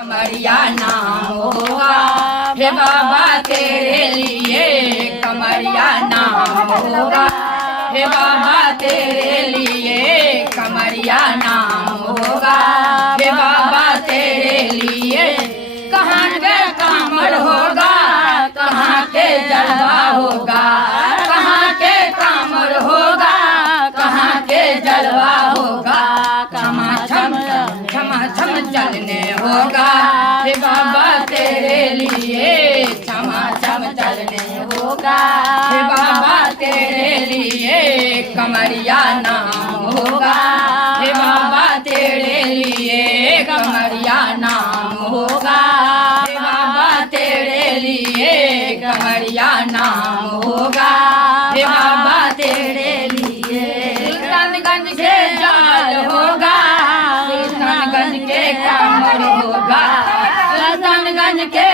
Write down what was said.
कमरिया नाम होगा हे बाबा तेरे लिए कमरिया नाम होगा हे बाबा तेरे लिए कमरिया नाम होगा हे बाबा तेरे लिए कहाँ के कामड़ होगा कहाँ के जलवा होगा कहाँ के कामड़ होगा कहाँ के जलवा होगा क्षमा छम चलने होगा हे बाबा तेरे लिए क्षमा छम चलने होगा हे बाबा तेरे लिए कमरिया नाम होगा हे बाबा तेरे लिए कमरिया नाम होगा हे बाबा तेरे लिए कमरिया नाम होगा हे बाबा तेरे लिए सुल्तानगंज के जाल होगा सुल्तानगंज के कामड़ होगा सुल्तानगंज के